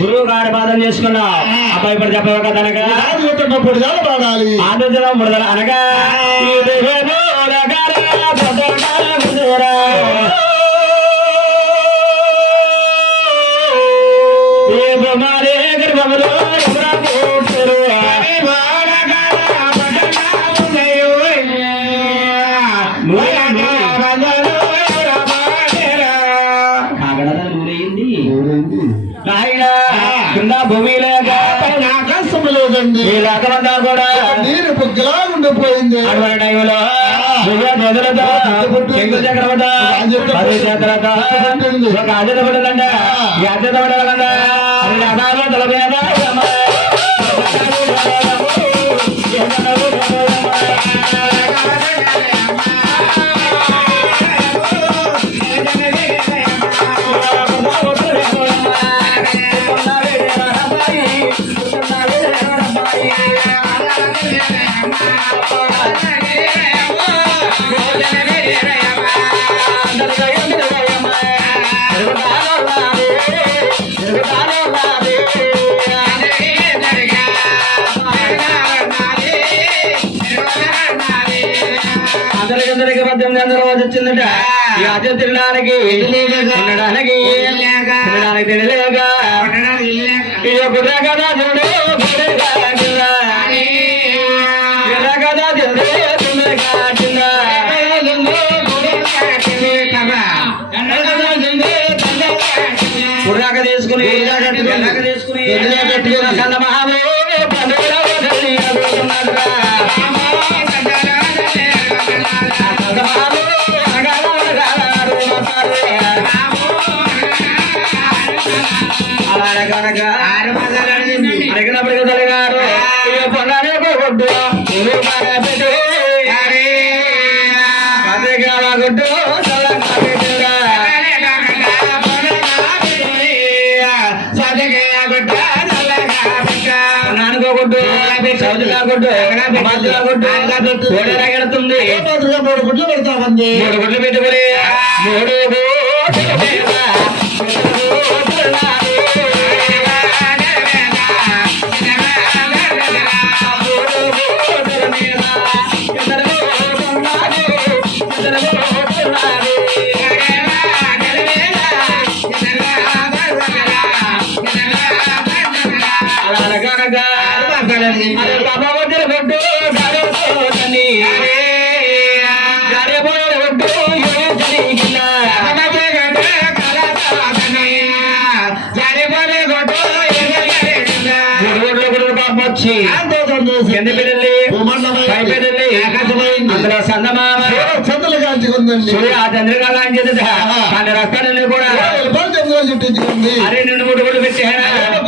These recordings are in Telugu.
గురువు గారి చేసుకున్నాం. అబ్బాయి ఇప్పుడు అనగా భూమి లేక పైన ఆకాశం లేదండి. ఈ లోకమంతా కూడా నీరు బుగ్గలా ఉండిపోయింది. అటువంటి టైంలో చేతులతో ఒక అజత పడదండ ఈ అజత అందరికందరికి పద్దెనిమిది వందల రోజు వచ్చిందట. ఈ తినడానికి తినడానికి తినలేక ఈ కదా చూడు తీసుకుని తీసుకుని. చందమామ బదులుగా మూడు గుడ్లు పెడతామండి. మూడు గుడ్లు పెట్టుకుని మూడు అందులో సందమామ సూర్య ఆ చంద్రగా లాంచేది కానీ రక్తాన్ని కూడా అరే నిన్ను మూడు గుడ్లు పెట్టాను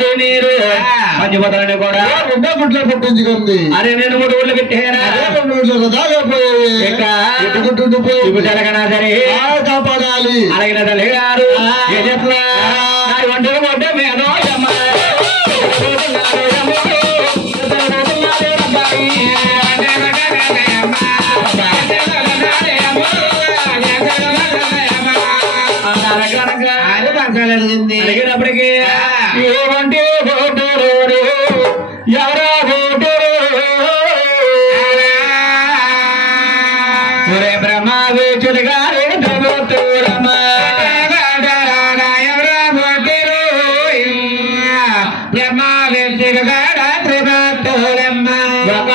గాలి నీరు. మంచిపోతారని కూడా. రెండో గుడ్లు పుట్టించుకుంది. అరే నేను మూడు ఊళ్ళు పెట్టానా అదే రెండు గుడ్లు దాగపోయి ఇంకా ఇటుకుంటుండిపోయి ఇప్పుడు జరగనా సరే? కాపాడాలి. అలాగిన తల్లి గారు ఏ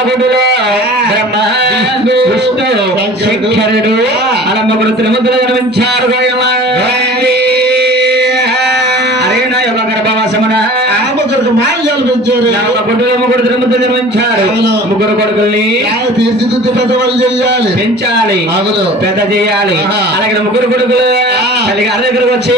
బ్రహ్మ విష్ణు శంకరుడు అలా ముగ్గురు త్రిముద్రలు జన్మించారు. యొక్క గర్భవాసమున ముగ్గురు కొడుకుల్ని పెద్దవాళ్ళు చెయ్యాలి. పెంచాలి. పెద్ద చేయాలి. అలాగే ముగ్గురు కొడుకులు. తల్లి గారి దగ్గరకు వచ్చి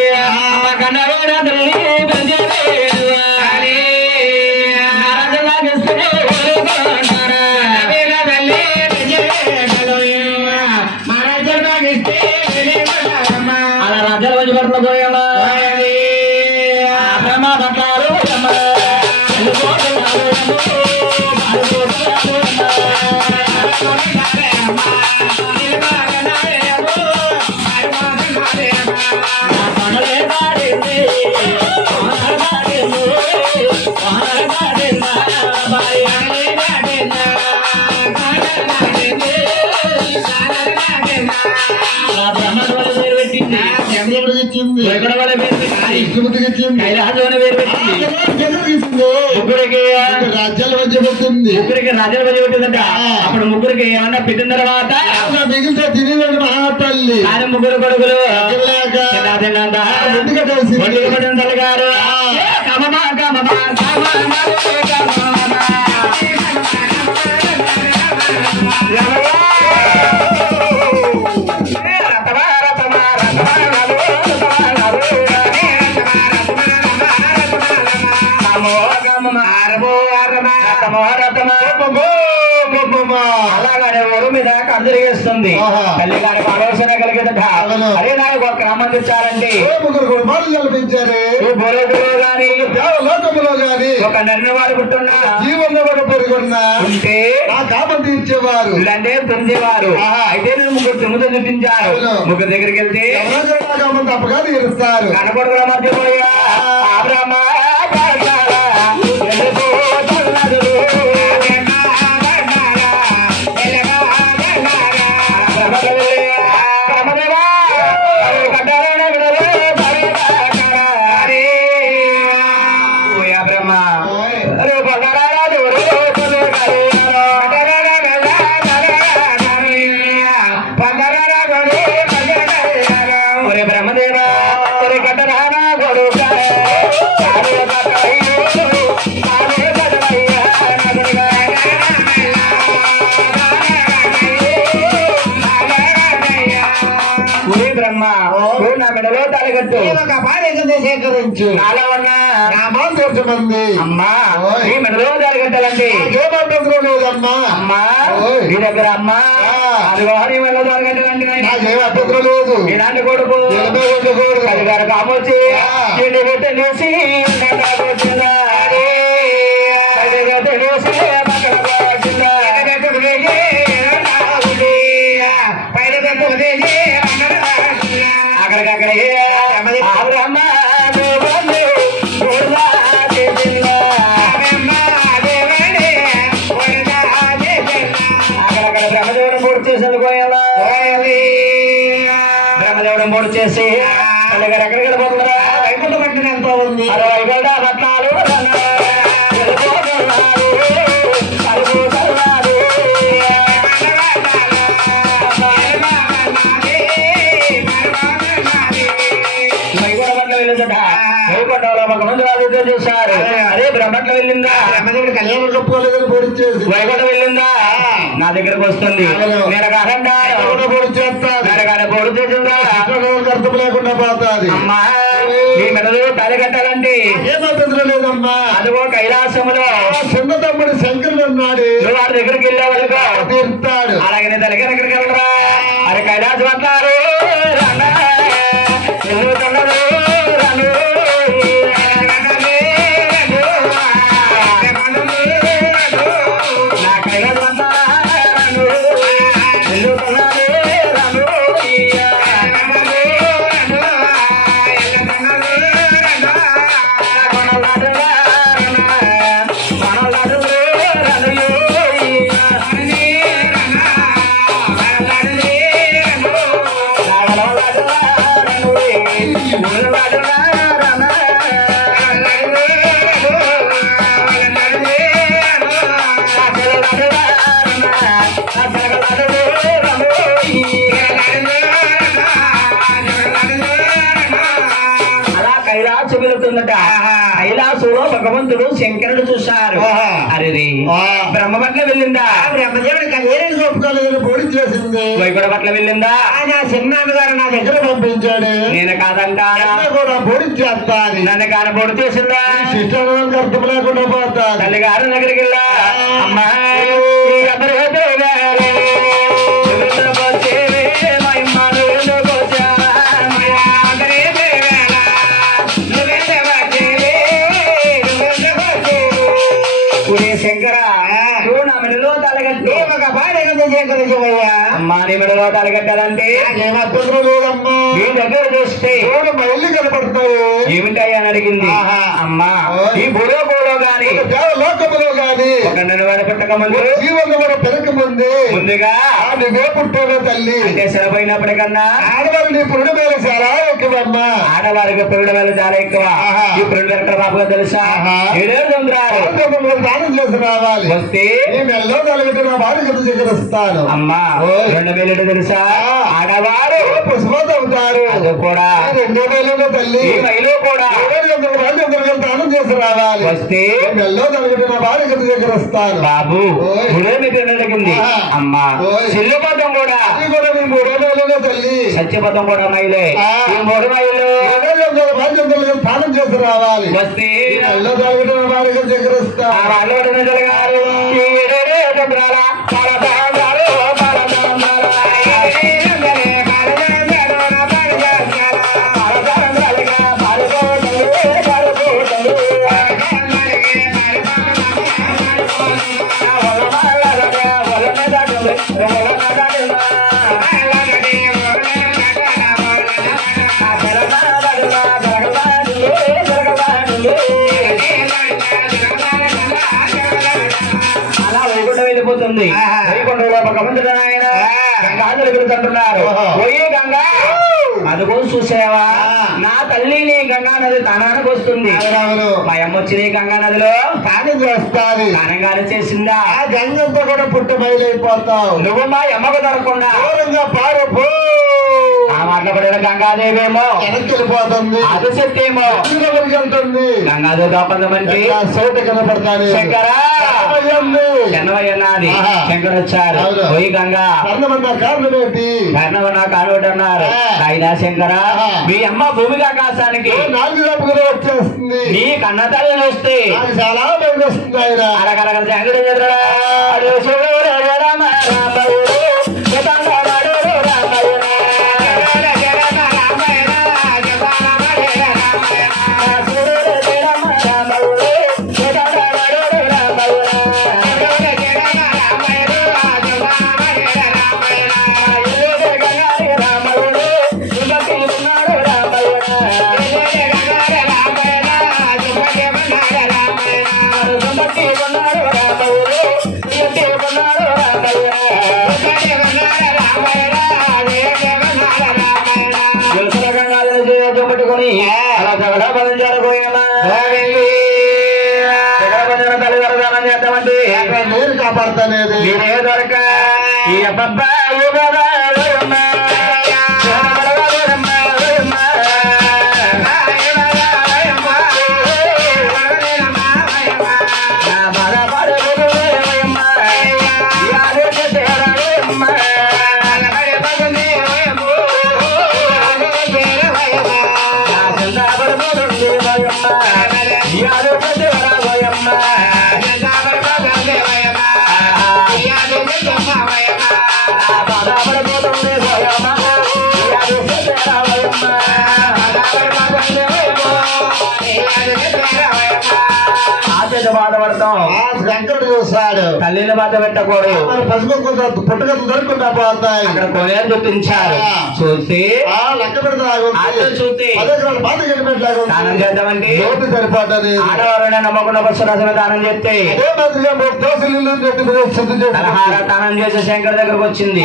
ముగ్గురికి రాజ్యాల పెట్టింది ముగ్గురికి రాజ్యాల మధ్య పెట్టిందంట అప్పుడు ముగ్గురికి ఏమన్నా పెట్టిన తర్వాత మిగిలితే తినేవాడు మహాతల్లి ఆయన ముగ్గురు కొడుకులు. తల్లి గారు చేస్తుంది. తల్లి గారికి ఆలోచన కలిగేదట. అరే నాకు ఒక క్రమం తెచ్చారండి. గాని దేవలోకములో గాని. ఒక పుట్టున్నా. జీవంలో కూడా పెరుగున్న. ఉంటే ఆ తీర్చేవారు. తుంచేవారు ఆహా. అయితే నేను ముగ్గురు తిమ్ముతో చూపించారు. ముగ్గురు దగ్గరికి వెళ్తే తప్పగా తీరుస్తారు. కనపడుకుల మధ్య సేకరించు? నా మాలు తీర్చమంది అమ్మా లేదమ్మా. నీ దగ్గర అమ్మా. ఆ. అదిగో నీ మెడలో తలగట్టాలండి నాకేం అభ్యంతరం లేదు. ఇలాంటి కొడుకు. అది గారు కామొచ్చి. ఆ. దగ్గరకు వస్తుంది. అర్థం లేకుండా పోతాది. అమ్మా నీ మెడలు తల కట్టాలంటే. ఏం అభ్యంతరం లేదమ్మా. అదిగో కైలాసములో చిన్న తమ్ముడు శంకరుడు ఉన్నాడు. వాడి దగ్గరికి వెళ్ళేవాళ్ళుగా తీరుతాడు. అలాగే నీ తల్లి దగ్గరికి వెళ్ళరా. అది కైలాసం అంటారు భగవంతుడు శంకరుడు చూశారు. అరే. బ్రహ్మ పట్ల వెళ్ళిందా? బ్రహ్మదేవుడు కళ్యాణి ఒప్పుకోలేదని పొడి చేసింది? వైకుంఠ పట్ల వెళ్ళిందా ఆయన చిన్నాన్న గారు నా దగ్గర పంపించాడు. నేను కాదంటా. కూడా పొడి చేస్తాను నన్ను కానపోటు చేసిందా? శిష్టానికి అర్థం లేకుండా పోతాను తల్లి గారు దగ్గరికి వెళ్ళా. అమ్మా. అర్థం లేదమ్మా నీ దగ్గర చూస్తే మైళ్ళు కనపడతాయి ఏమిటయ్యా అని అడిగింది. అమ్మా. ఈ బుడో బోడో గాని లోకములో గాని ఒక నన్ను వాడి పుట్టక ముందు జీవంలో పెరక ముందు ముందుగా నువ్వే పుట్టావు తల్లి. అంటే సెలవుపోయినప్పటికన్నా ఆడవాళ్ళు నీ పురుడు మీద చాలా ఎక్కువమ్మా. ఆడవారికి పురుడు వేల చాలా ఎక్కువ. ఈ పురుడు వెంకట బాబుగా తెలుసా? దానం చేసి రావాలి. వస్తే మెల్లో నా బాధ అమ్మా. రెండు వేలు తెలుసా. ఆడవారు పుష్పత అవుతారు అది కూడా. రెండో వేలు తల్లి. మైలు కూడా. దానం చేసి రావాలి. వస్తే మెల్లో తలగట్టి నా బాధ కింద చేకరిస్తాను? బాబు ఆహా. అమ్మా. ఓయ్. చెల్లుపదం కూడా. తల్లి. సత్యపదం కూడా మైలే. ఈ మూడు మైలు చేసి రావాలి. వస్తే నిజలు గారు చూసావా. నా తల్లి నీ గంగా నది తనానికి వస్తుంది. మా అమ్మ వచ్చి నీ గంగా నదిలో దానం చేస్తాది. స్నానంగానే చేసిందా? ఆ గంగంతా కూడా పుట్టి బయలైపోతావు. నువ్వు మా అమ్మకు దొరకకుండా. దూరంగా ఆ మాట్లాడిన గంగాదేవేమో. వెనక్కి వెళ్ళిపోతుంది అది చెప్తేమో వెళ్తుంది గంగాదేవి దోపందమంటే ఇంకా సోట కనపడతాను. శంకరా. చెన్నవయ్య నాది ఆహా. శంకర్ వచ్చారు. పోయి గంగా. కారణం కారణం నా కానుడు అన్నారు. ఆ. అయినా శంకర. మీ అమ్మ భూమికి ఆకాశానికి. నాలుగు వచ్చేస్తుంది నీ కన్న వస్తే నాకు చాలా భయం వస్తుంది ఆయన ఆశతో బాధపడతాం శంకరుడు చూస్తాడు. తల్లిని బాధ పెట్టకూడదు. పసుపు దొరకకుండా పోతాయి. అక్కడ చూపించారు. చూసి. లెక్క బాధ దానం చేద్దామంటే నోటి సరిపోతుంది. ఆడవారు నమ్మకుండా రసన దానం శుద్ధి తలహార దానం చేసి శంకర్ దగ్గరకు వచ్చింది.